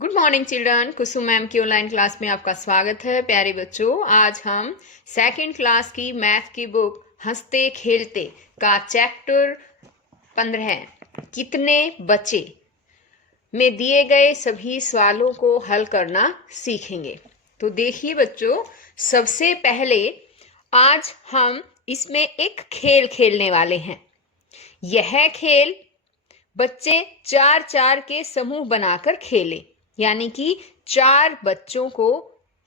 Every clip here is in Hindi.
Good morning children. Kusum ma'am की ऑनलाइन क्लास में आपका स्वागत है। प्यारे बच्चों, आज हम सेकंड क्लास की मैथ की बुक हंसते खेलते का चैप्टर 15 कितने बचे में दिए गए सभी सवालों को हल करना सीखेंगे। तो देखिए बच्चों, सबसे पहले आज हम इसमें एक खेल खेलने वाले हैं। यह खेल बच्चे 4-4 के समूह बनाकर खेलें, यानी कि 4 बच्चों को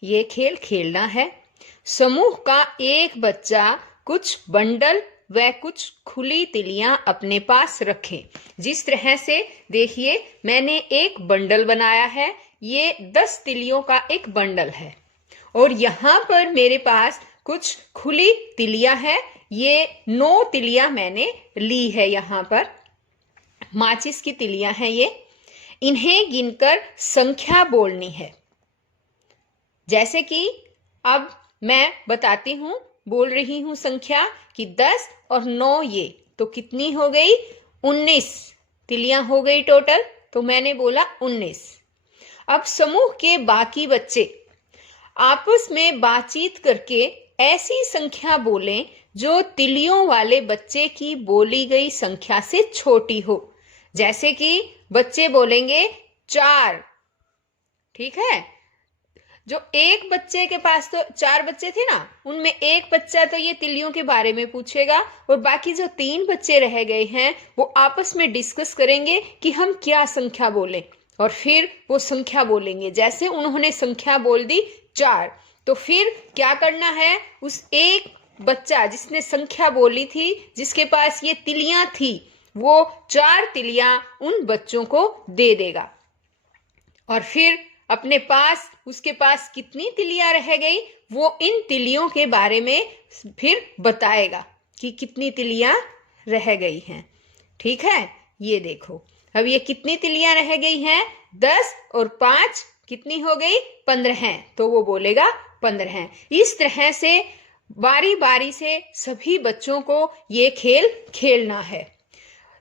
ये खेल खेलना है। समूह का एक बच्चा कुछ बंडल व कुछ खुली तिलियां अपने पास रखे। जिस तरह से देखिए, मैंने एक बंडल बनाया है। ये 10 तिलियों का एक बंडल है और यहाँ पर मेरे पास कुछ खुली तिलियां है। ये 9 तिलियां मैंने ली है। यहाँ पर माचिस की तिलियां हैं ये। इन्हें गिनकर संख्या बोलनी है। जैसे कि अब मैं बताती हूं, बोल रही हूं संख्या कि 10 और 9 ये तो कितनी हो गई? 19 तिलियां हो गई टोटल। तो मैंने बोला 19। अब समूह के बाकी बच्चे आपस में बातचीत करके ऐसी संख्या बोलें जो तिलियों वाले बच्चे की बोली गई संख्या से छोटी हो। जैसे कि बच्चे बोलेंगे 4, ठीक है। जो एक बच्चे के पास तो 4 बच्चे थे ना, उनमें एक बच्चा तो ये तिलियों के बारे में पूछेगा और बाकी जो 3 बच्चे रह गए हैं वो आपस में डिस्कस करेंगे कि हम क्या संख्या बोलें, और फिर वो संख्या बोलेंगे। जैसे उन्होंने संख्या बोल दी 4, तो फिर क्या करना है? उस एक बच्चा जिसने संख्या बोली थी, जिसके पास ये तिलियां थी, वो 4 तिलियां उन बच्चों को दे देगा और फिर अपने पास उसके पास कितनी तिलियां रह गई वो इन तिलियों के बारे में फिर बताएगा कि कितनी तिलियां रह गई हैं। ठीक है, ये देखो अब ये कितनी तिलियां रह गई हैं? 10 और 5 कितनी हो गई? 15। तो वो बोलेगा 15। इस तरह से बारी बारी से सभी बच्चों को ये खेल खेलना है।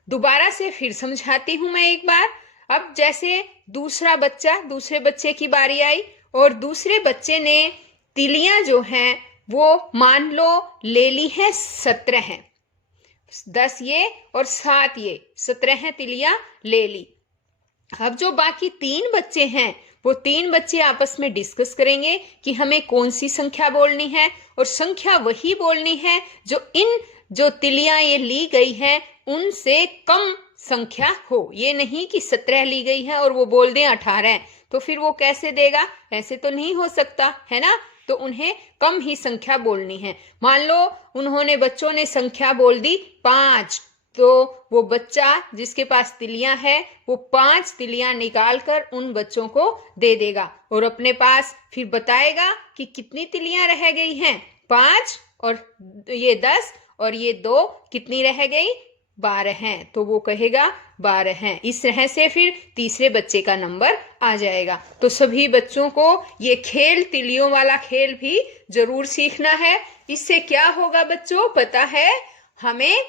दोबारा से फिर समझाती हूं मैं एक बार। अब जैसे दूसरे बच्चे की बारी आई और दूसरे बच्चे ने तिलियां जो हैं वो मान लो ले ली है 17 हैं। 10 ये और 7 ये 17 तिलियां ले ली। अब जो बाकी 3 बच्चे हैं वो 3 बच्चे आपस में डिस्कस करेंगे कि हमें कौन सी संख्या बोलनी है, और संख्या वही बोलनी है जो तिलियां ये ली गई हैं उनसे कम संख्या हो। ये नहीं कि 17 ली गई है और वो बोल दें 18, तो फिर वो कैसे देगा? ऐसे तो नहीं हो सकता है ना। तो उन्हें कम ही संख्या बोलनी है। मान लो उन्होंने बच्चों ने संख्या बोल दी 5, तो वो बच्चा जिसके पास तिलियां है वो 5 तिलियां निकाल कर उन बच्चों को दे देगा और अपने पास फिर बताएगा कि कितनी तिलियां रह गई हैं। 5 और ये 10 और ये 2 कितनी रह गई? 12 हैं। तो वो कहेगा 12 हैं। इस तरह से फिर तीसरे बच्चे का नंबर आ जाएगा। तो सभी बच्चों को ये खेल, तिलियों वाला खेल भी जरूर सीखना है। इससे क्या होगा बच्चों पता है? हमें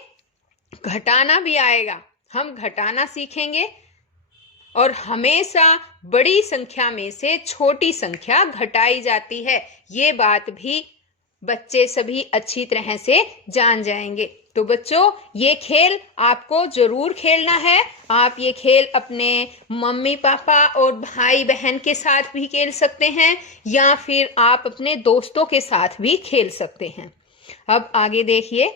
घटाना भी आएगा। हम घटाना सीखेंगे और हमेशा बड़ी संख्या में से छोटी संख्या घटाई जाती है। ये बात भी बच्चे सभी अच्छी तरह से जान जाएंगे। तो बच्चों, ये खेल आपको जरूर खेलना है। आप ये खेल अपने मम्मी पापा और भाई बहन के साथ भी खेल सकते हैं या फिर आप अपने दोस्तों के साथ भी खेल सकते हैं। अब आगे देखिए,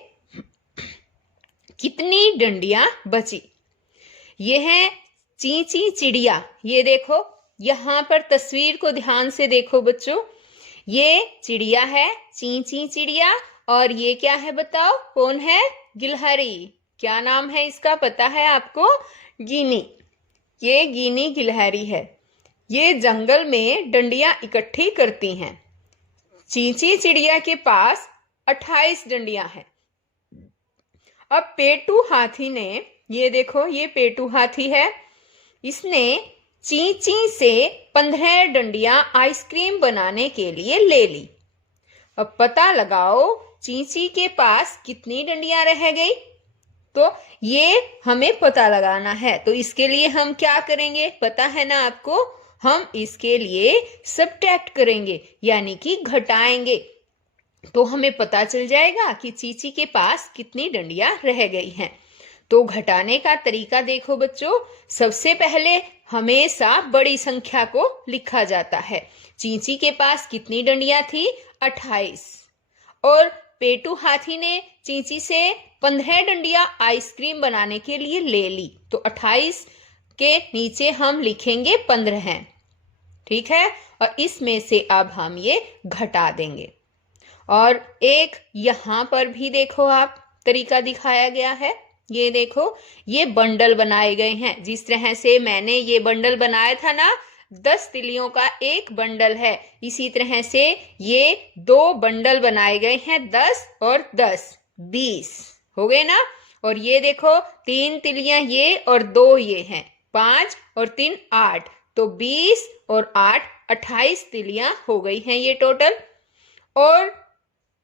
कितनी डंडियां बची? ये है चींची चिड़िया। ये देखो, यहाँ पर तस्वीर को ध्यान से देखो बच्चों। ये चिड़िया है, चींची चिड़िया, और ये क्या है बताओ? कौन है? गिलहरी। क्या नाम है इसका पता है आपको? गिनी। ये गिनी गिलहरी है। ये जंगल में डंडियां इकट्ठी करती हैं। चींची चिड़िया के पास 28 डंडियां हैं। अब पेटू हाथी ने, ये देखो ये पेटू हाथी है, इसने चींची से 15 डंडियां आइसक्रीम बनाने के लिए ले ली। अब पता लगाओ चींची के पास कितनी डंडियां रह गई। तो ये हमें पता लगाना है। तो इसके लिए हम क्या करेंगे पता है ना आपको? हम इसके लिए सबट्रैक्ट करेंगे यानी कि घटाएंगे। तो हमें पता चल जाएगा कि चीची के पास कितनी डंडियां रह गई हैं। तो घटाने का तरीका देखो बच्चों, सबसे पहले हमेशा बड़ी संख्या को लिखा जाता है। चींची के पास कितनी डंडियां थी? 28। और पेटू हाथी ने चींची से 15 डंडियां आइसक्रीम बनाने के लिए ले ली। तो 28 के नीचे हम लिखेंगे 15। ठीक है, और इसमें से अब हम ये घटा देंगे। और एक यहाँ पर भी देखो आप तरीका दिखाया गया है। ये देखो, ये बंडल बनाए गए हैं। जिस तरह से मैंने ये बंडल बनाया था ना, 10 तिलियों का एक बंडल है, इसी तरह से ये 2 बंडल बनाए गए हैं। 10 और 10 20 हो गए ना। और ये देखो 3 तिलियां ये और 2 ये हैं, 5 और 3 8, तो 20 और 8 28 तिलियां हो गई हैं ये टोटल। और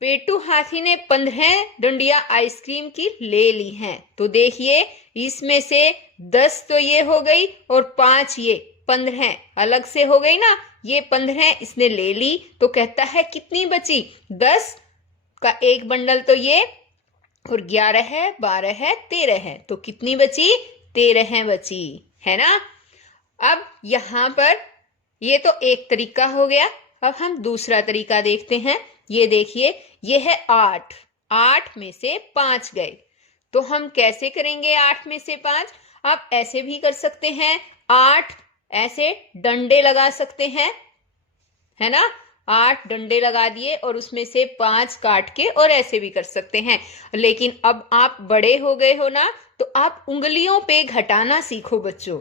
पेटू हाथी ने 15 डंडियां आइसक्रीम की ले ली हैं। तो देखिए, इसमें से 10 तो ये हो गई और 5 ये, 15 अलग से हो गई ना। ये 15 इसने ले ली, तो कहता है कितनी बची? 10 का एक बंडल तो ये, और 11 है, 12 है, 13 है, तो कितनी बची? 13 बची, है ना। अब यहाँ पर ये तो एक तरीका हो गया। अब हम दूसरा तरीका देखते हैं। ये देखिए, ये है 8। 8 में से 5 गए, तो हम कैसे करेंगे 8 में से 5? आप ऐसे भी कर सकते हैं, 8 ऐसे डंडे लगा सकते हैं, है ना। 8 डंडे लगा दिए और उसमें से 5 काट के, और ऐसे भी कर सकते हैं। लेकिन अब आप बड़े हो गए हो ना, तो आप उंगलियों पे घटाना सीखो बच्चों।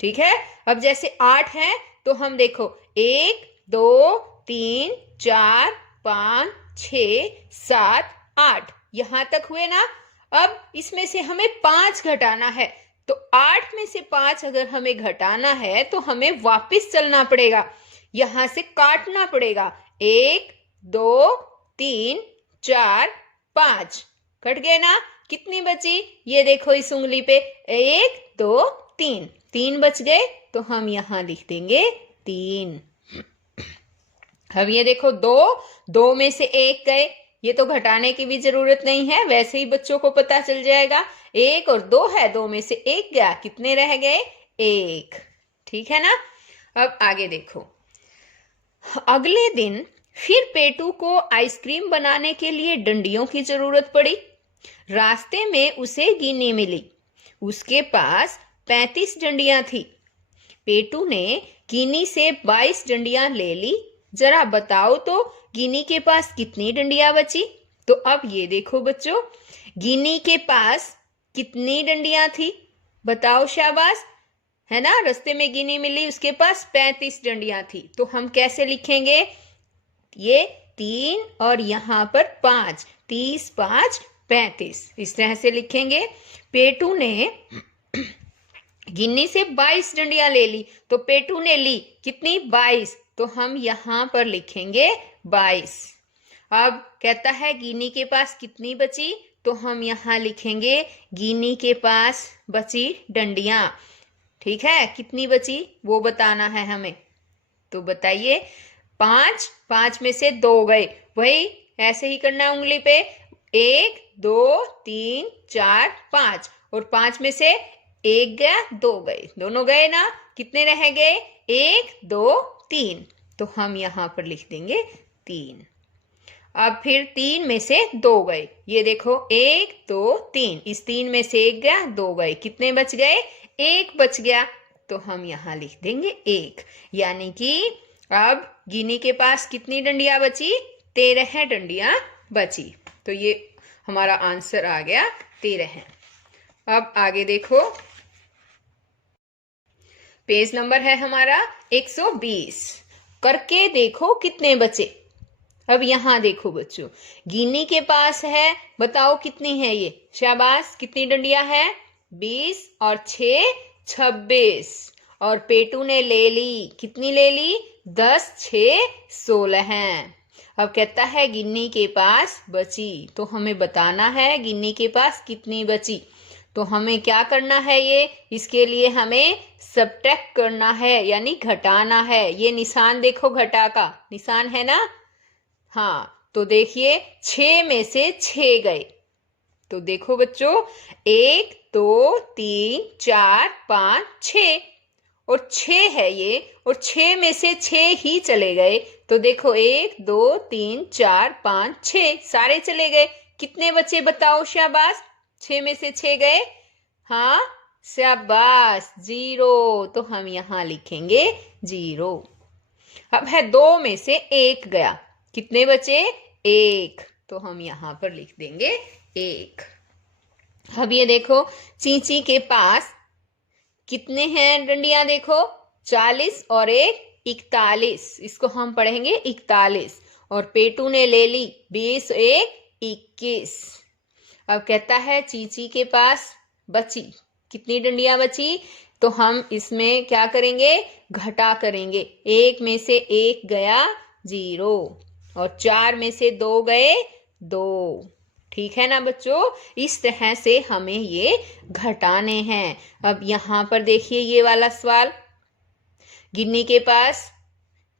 ठीक है, अब जैसे 8 है तो हम देखो 1 2 3 4 5 6 7 8, यहां तक हुए ना। अब इसमें से हमें 5 घटाना है, तो 8 में से 5 अगर हमें घटाना है तो हमें वापस चलना पड़ेगा, यहां से काटना पड़ेगा। 1 2 3 4 5 कट गए ना। कितनी बची? ये देखो इस उंगली पे, 1 2 3, 3 बच गए, तो हम यहां लिख देंगे 3। अब ये देखो 2 में से 1 गए, ये तो घटाने की भी जरूरत नहीं है, वैसे ही बच्चों को पता चल जाएगा। 1 और 2 है, 2 में से 1 गया, कितने रह गए? 1। ठीक है ना। अब आगे देखो, अगले दिन फिर पेटू को आइसक्रीम बनाने के लिए डंडियों की जरूरत पड़ी। रास्ते में उसे गिनी मिली, उसके पास 35 डंडियां थी। पेटू ने गिनी से 22 डंडियां ले ली। जरा बताओ तो गिनी के पास कितनी डंडियां बची? तो अब ये देखो बच्चों, गिनी के पास कितनी डंडियां थी? बताओ, शाबाश, है ना। रास्ते में गिनी मिली, उसके पास 35 डंडियां थी। तो हम कैसे लिखेंगे? ये 3 और यहाँ पर 5, 30 5 35, इस तरह से लिखेंगे। पेटू ने गिन्नी से 22 डंडियां ले ली, तो पेटू ने ली कितनी? 22, तो हम यहां पर लिखेंगे 22। अब कहता है गिनी के पास कितनी बची, तो हम यहां लिखेंगे गिनी के पास बची डंडियां। ठीक है, कितनी बची वो बताना है हमें। तो बताइए, 5 में से 2 गए, वही ऐसे ही करना उंगली पे, 1 2 3 4 5, और 5 में से 1 गया, 2 गए, दोनों गए ना। कितने रह गए? 1 2 3, तो हम यहां पर लिख देंगे 3। अब फिर 3 में से 2 गए, ये देखो 1 2 3, इस 3 में से 1 गया, 2 गए, कितने बच गए? 1 बच गया, तो हम यहां लिख देंगे 1। यानी कि अब गिनी के पास कितनी डंडियां बची? 13 डंडियां बची। तो ये हमारा आंसर आ गया 13। अब आगे देखो, पेज नंबर है हमारा 120। करके देखो कितने बचे। अब यहां देखो बच्चों, गिनी के पास है, बताओ कितनी है ये? शाबाश, कितनी डंडियां है? 20 और 6 26, और पेटू ने ले ली, कितनी ले ली? 10 6 16 हैं। अब कहता है गिन्नी के पास बची, तो हमें बताना है गिन्नी के पास कितनी बची। तो हमें क्या करना है, ये इसके लिए हमें सब्ट्रैक्ट करना है यानी घटाना है। ये निशान देखो, घटा का निशान है ना। हाँ, तो देखिए 6 में से 6 गए। तो देखो बच्चों, 1 2 3 4 5 6 और 6 है ये, और 6 में से 6 ही चले गए। तो देखो 1 2 3 4 5 6 सारे चले गए। कितने बचे बताओ शाबाश? 6 में से 6 गए। हाँ शाबाश, 0। तो हम यहाँ लिखेंगे 0। अब है 2 में से 1 गया। कितने बचे? 1। तो हम यहाँ पर लिख देंगे 1। अब ये देखो, चींची के पास कितने हैं डंडियां? देखो 40 और 1 41। इसको हम पढ़ेंगे 41। और पेटू ने ले ली 20 1 21। अब कहता है चींची के पास बची कितनी डंडियां बची? तो हम इसमें क्या करेंगे? घटा करेंगे। 1 में से 1 गया 0 और 4 में से 2 गए 2। ठीक है ना बच्चों? इस तरह से हमें ये घटाने हैं। अब यहाँ पर देखिए ये वाला सवाल, गिन्नी के पास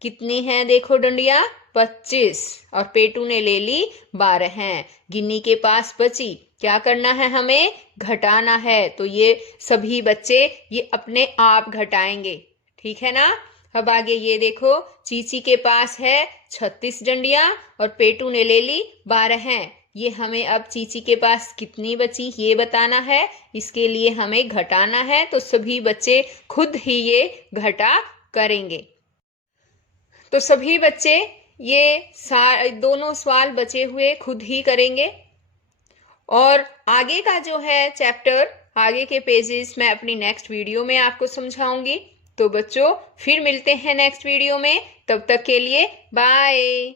कितनी हैं? देखो डंडियां 25 और पेटू ने ले ली 12 हैं। गिन्नी के पास बची, क्या करना है? हमें घटाना है। तो ये सभी बच्चे ये अपने आप घटाएंगे। ठीक है ना? अब आगे ये देखो, चीची के पास है 36 डंडियां और पेटू ने ले ली 12 हैं। ये हमें अब चीची के पास कितनी बची ये बताना है। इसके लिए हमें घटाना है, तो सभी बच्चे खुद ही ये घटा करेंगे। तो सभी बच्चे ये दोनों सवाल बचे हुए खुद ही करेंगे। और आगे का जो है चैप्टर, आगे के पेजेस मैं अपनी नेक्स्ट वीडियो में आपको समझाऊंगी। तो बच्चों फिर मिलते हैं नेक्स्ट वीडियो में, तब तक के लिए बाय।